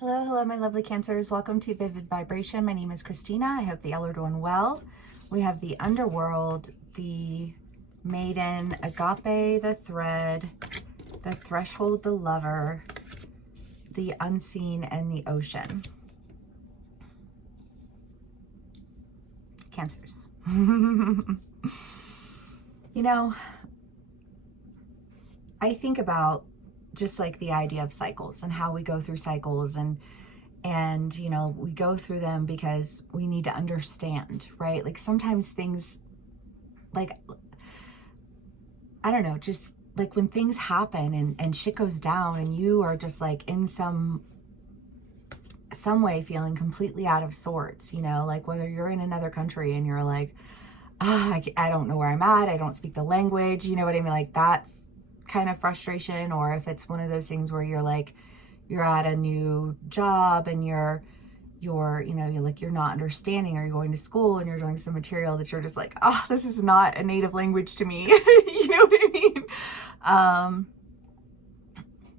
Hello, hello, my lovely Cancers. Welcome to Vivid Vibration. My name is Christina. I hope that y'all are doing well. We have the underworld, the maiden, agape, the thread, the threshold, the lover, the unseen, and the ocean. Cancers. You know, I think about just like the idea of cycles and how we go through cycles, and you know, we go through them because we need to understand, right? Like sometimes things, like, I don't know, just like when things happen and shit goes down and you are just like in some way feeling completely out of sorts, you know, like whether you're in another country and you're like, I don't know where I'm at, I don't speak the language, you know what I mean, like that kind of frustration. Or if it's one of those things where you're like, you're at a new job and you're you know, you're like, you're not understanding, or you're going to school and you're doing some material that you're just like, oh, this is not a native language to me. You know what I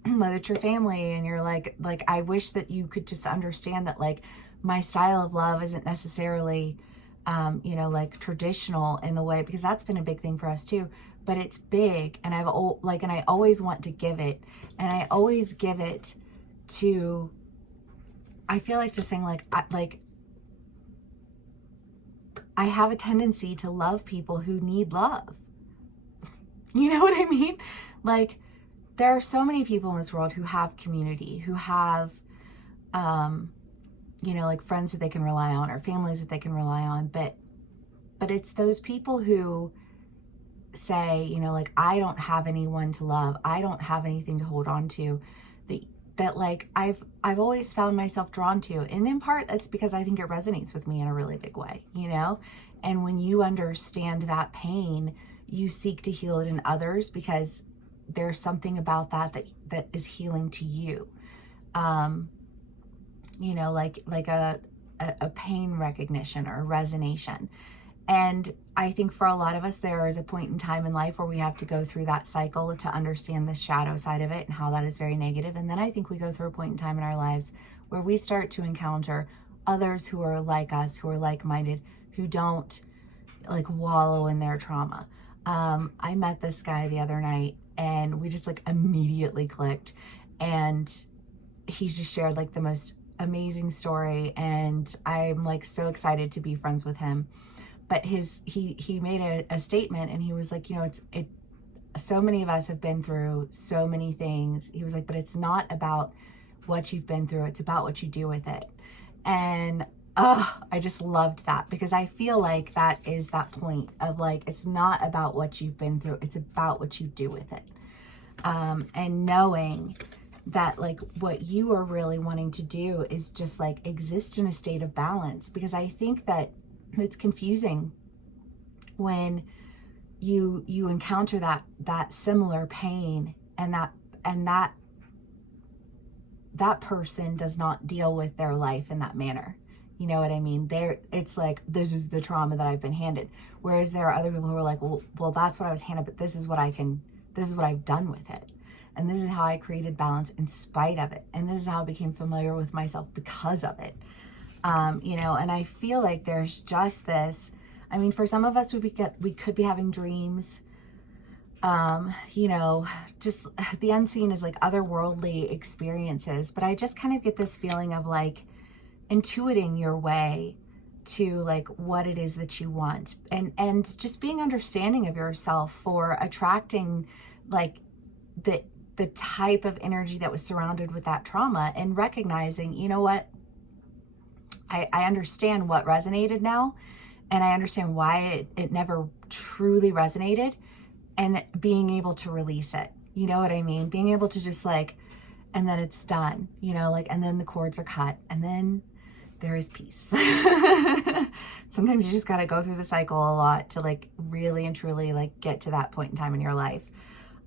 mean? Whether it's your family and you're like I wish that you could just understand that like my style of love isn't necessarily you know, like traditional in the way, because that's been a big thing for us too, but it's big, and and I always want to give it, and I always give it to, I feel like just saying like I have a tendency to love people who need love. You know what I mean? Like there are so many people in this world who have community, who have you know, like friends that they can rely on or families that they can rely on, but it's those people who say, you know, like, I don't have anyone to love, I don't have anything to hold on to, that like I've always found myself drawn to. And in part that's because I think it resonates with me in a really big way, you know? And when you understand that pain, you seek to heal it in others because there's something about that is healing to you. You know, like a pain recognition or resonation. And I think for a lot of us, there is a point in time in life where we have to go through that cycle to understand the shadow side of it and how that is very negative. And then I think we go through a point in time in our lives where we start to encounter others who are like us, who are like-minded, who don't like wallow in their trauma. I met this guy the other night and we just like immediately clicked, and he just shared like the most amazing story, and I'm like so excited to be friends with him. But he made a statement, and he was like, you know, so many of us have been through so many things. He was like, but it's not about what you've been through, it's about what you do with it. And I just loved that, because I feel like that is that point of like, it's not about what you've been through, it's about what you do with it. And knowing that like what you are really wanting to do is just like exist in a state of balance, because I think that it's confusing when you encounter that similar pain, and that person does not deal with their life in that manner. You know what I mean? It's like, this is the trauma that I've been handed. Whereas there are other people who are like, well, that's what I was handed, but this is what I've done with it. And this is how I created balance in spite of it. And this is how I became familiar with myself because of it. You know, and I feel like there's just this, I mean, for some of us, we could be having dreams, you know, just the unseen is like otherworldly experiences. But I just kind of get this feeling of like intuiting your way to like what it is that you want, and just being understanding of yourself for attracting like the type of energy that was surrounded with that trauma, and recognizing, you know what, I understand what resonated now, and I understand why it never truly resonated, and being able to release it. You know what I mean? Being able to just like, and then it's done, you know, like, and then the cords are cut, and then there is peace. Sometimes you just got to go through the cycle a lot to like really and truly like get to that point in time in your life.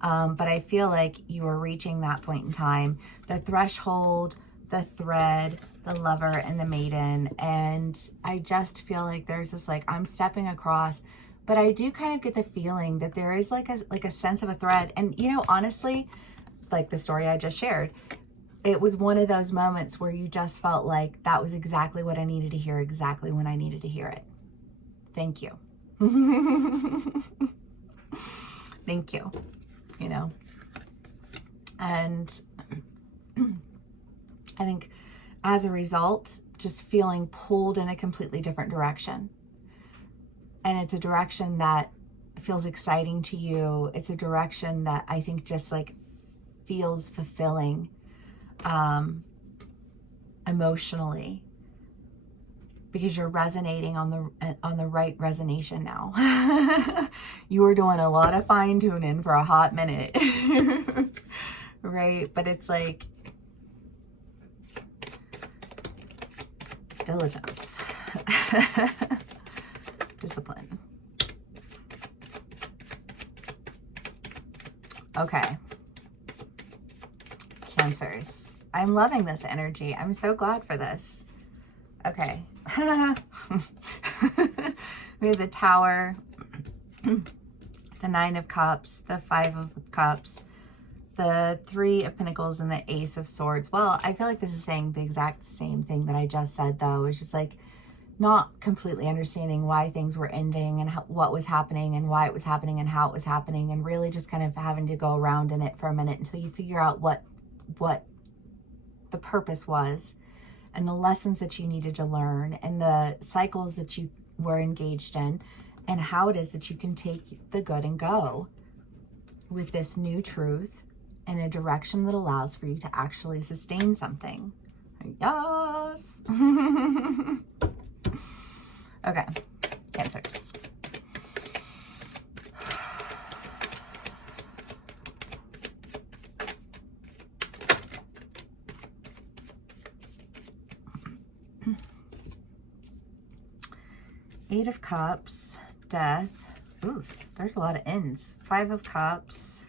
But I feel like you are reaching that point in time, the threshold, the thread, the lover, and the maiden. And I just feel like there's this, like, I'm stepping across, but I do kind of get the feeling that there is like a sense of a thread. And, you know, honestly, like the story I just shared, it was one of those moments where you just felt like that was exactly what I needed to hear, exactly when I needed to hear it. Thank you. Thank you, you know. And I think as a result, just feeling pulled in a completely different direction. And it's a direction that feels exciting to you. It's a direction that I think just like feels fulfilling emotionally, because you're resonating on the right resonation now. You were doing a lot of fine tuning for a hot minute. Right? But it's like diligence. Discipline. Okay. Cancers. I'm loving this energy. I'm so glad for this. Okay. We have the Tower, the Nine of Cups, the Five of Cups, the Three of Pentacles, and the Ace of Swords. Well, I feel like this is saying the exact same thing that I just said, though. It's just like not completely understanding why things were ending and what was happening and why it was happening and how it was happening, and really just kind of having to go around in it for a minute until you figure out what the purpose was and the lessons that you needed to learn and the cycles that you were engaged in, and how it is that you can take the good and go with this new truth in a direction that allows for you to actually sustain something. Yes. Okay, Cancers. Eight of Cups, Death. Ooh, there's a lot of ends. Five of Cups,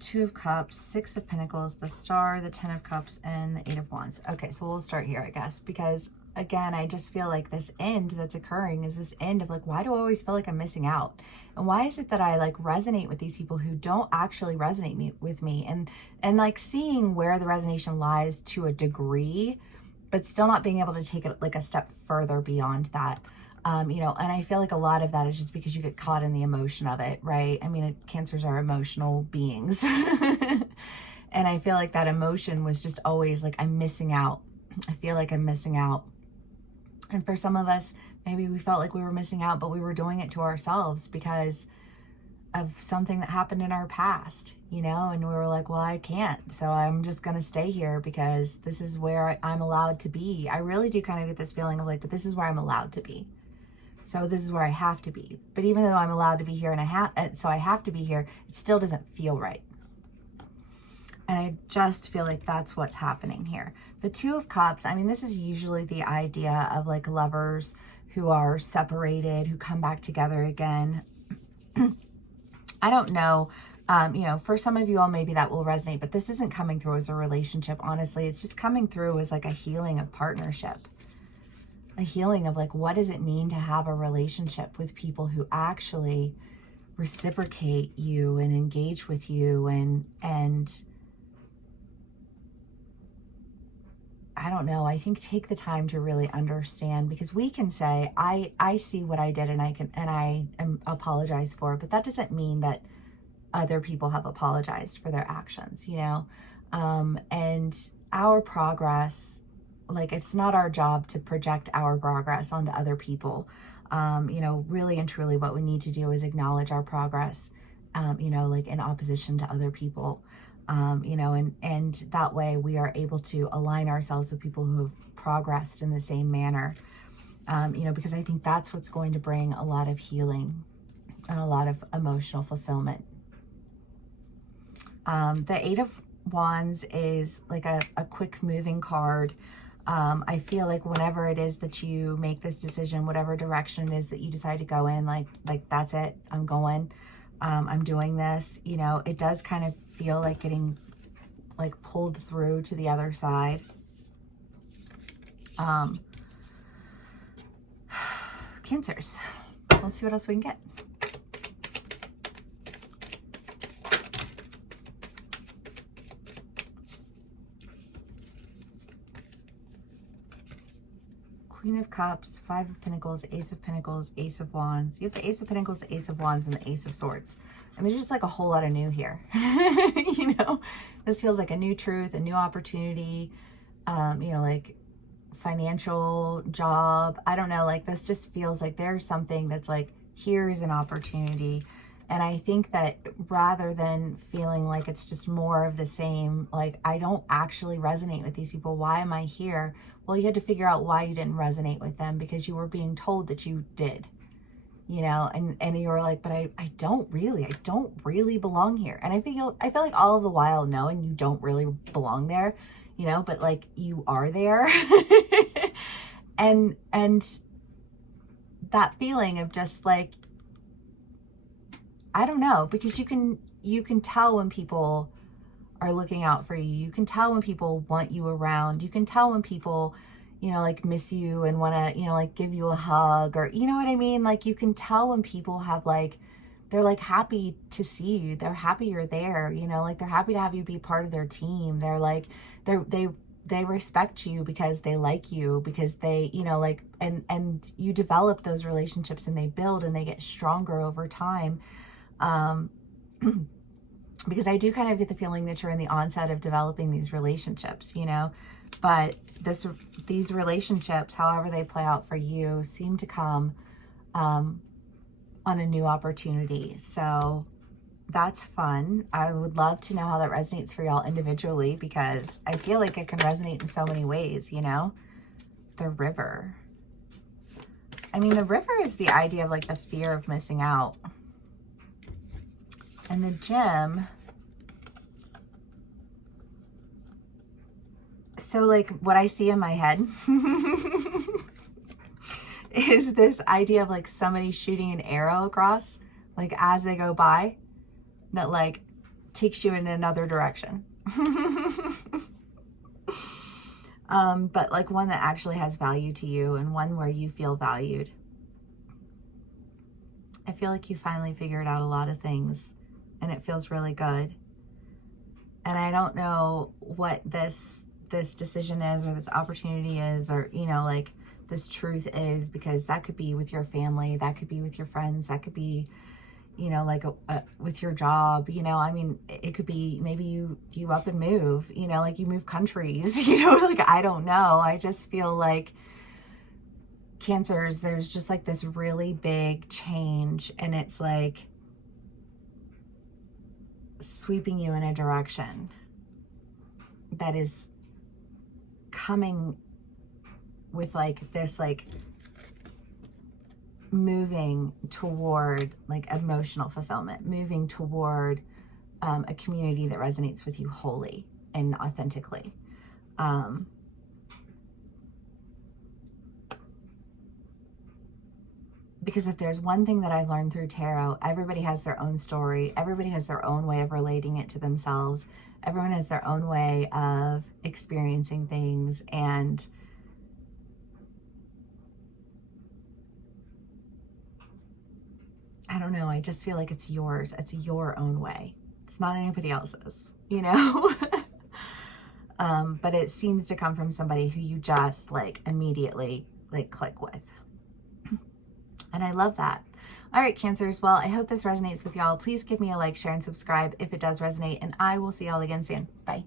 Two of Cups, Six of Pentacles, the Star, the Ten of Cups, and the Eight of Wands. Okay, so we'll start here, I guess, because again, I just feel like this end that's occurring is this end of like, why do I always feel like I'm missing out? And why is it that I like resonate with these people who don't actually resonate with me? And like seeing where the resonation lies to a degree, but still not being able to take it like a step further beyond that. You know, and I feel like a lot of that is just because you get caught in the emotion of it, right? I mean, Cancers are emotional beings. And I feel like that emotion was just always like, I'm missing out. I feel like I'm missing out. And for some of us, maybe we felt like we were missing out, but we were doing it to ourselves because of something that happened in our past, you know, and we were like, well, I can't. So I'm just going to stay here because this is where I'm allowed to be. I really do kind of get this feeling of like, but this is where I'm allowed to be. So this is where I have to be. But even though I'm allowed to be here and I have to be here, it still doesn't feel right. And I just feel like that's what's happening here. The Two of Cups, I mean, this is usually the idea of like lovers who are separated, who come back together again. I don't know, you know, for some of you all, maybe that will resonate, but this isn't coming through as a relationship. Honestly, it's just coming through as like a healing of partnership, a healing of like, what does it mean to have a relationship with people who actually reciprocate you and engage with you and I don't know, I think take the time to really understand, because we can say, I see what I did and I apologize for it, but that doesn't mean that other people have apologized for their actions, you know? And our progress, like, it's not our job to project our progress onto other people. You know, really and truly what we need to do is acknowledge our progress, you know, like in opposition to other people. You know, and that way we are able to align ourselves with people who have progressed in the same manner, you know, because I think that's what's going to bring a lot of healing and a lot of emotional fulfillment. The Eight of Wands is like a quick moving card. I feel like whenever it is that you make this decision, whatever direction it is that you decide to go in, like that's it, I'm going. I'm doing this, you know, it does kind of feel like getting like pulled through to the other side. Cancers. Let's see what else we can get. Queen of Cups, Five of Pentacles, Ace of Pentacles, Ace of Wands. You have the Ace of Pentacles, the Ace of Wands, and the Ace of Swords. I mean, there's just like a whole lot of new here. You know, this feels like a new truth, a new opportunity, you know, like financial, job. I don't know, like this just feels like there's something that's like, here's an opportunity. And I think that rather than feeling like it's just more of the same, like I don't actually resonate with these people. Why am I here? Well, you had to figure out why you didn't resonate with them, because you were being told that you did, you know, and you were like, but I don't really belong here. And I feel like all of the while knowing you don't really belong there, you know, but like you are there. and that feeling of just like, I don't know, because you can tell when people are looking out for you. You can tell when people want you around. You can tell when people, you know, like miss you and want to, you know, like give you a hug, or, you know what I mean? Like you can tell when people have like, they're like happy to see you. They're happy you're there, you know, like they're happy to have you be part of their team. They're like, they respect you because they like you, because they, you know, like, and you develop those relationships and they build and they get stronger over time. Because I do kind of get the feeling that you're in the onset of developing these relationships, you know, but these relationships, however they play out for you, seem to come on a new opportunity. So that's fun. I would love to know how that resonates for y'all individually, because I feel like it can resonate in so many ways, you know. The River. I mean, the River is the idea of like the fear of missing out. And the Gem, so like what I see in my head is this idea of like somebody shooting an arrow across, like as they go by, that like takes you in another direction. But like one that actually has value to you, and one where you feel valued. I feel like you finally figured out a lot of things, and it feels really good. And I don't know what this decision is, or this opportunity is, or, you know, like this truth is, because that could be with your family, that could be with your friends, that could be, you know, like with your job, you know, I mean, it could be maybe you up and move, you know, like you move countries, you know, like, I don't know. I just feel like Cancers, there's just like this really big change, and it's like sweeping you in a direction that is coming with like this, like moving toward like emotional fulfillment, moving toward a community that resonates with you wholly and authentically. Because if there's one thing that I've learned through tarot, everybody has their own story. Everybody has their own way of relating it to themselves. Everyone has their own way of experiencing things. And I don't know, I just feel like it's yours. It's your own way. It's not anybody else's, you know? But it seems to come from somebody who you just like immediately like click with. And I love that. All right, Cancers. Well, I hope this resonates with y'all. Please give me a like, share, and subscribe if it does resonate. And I will see y'all again soon. Bye.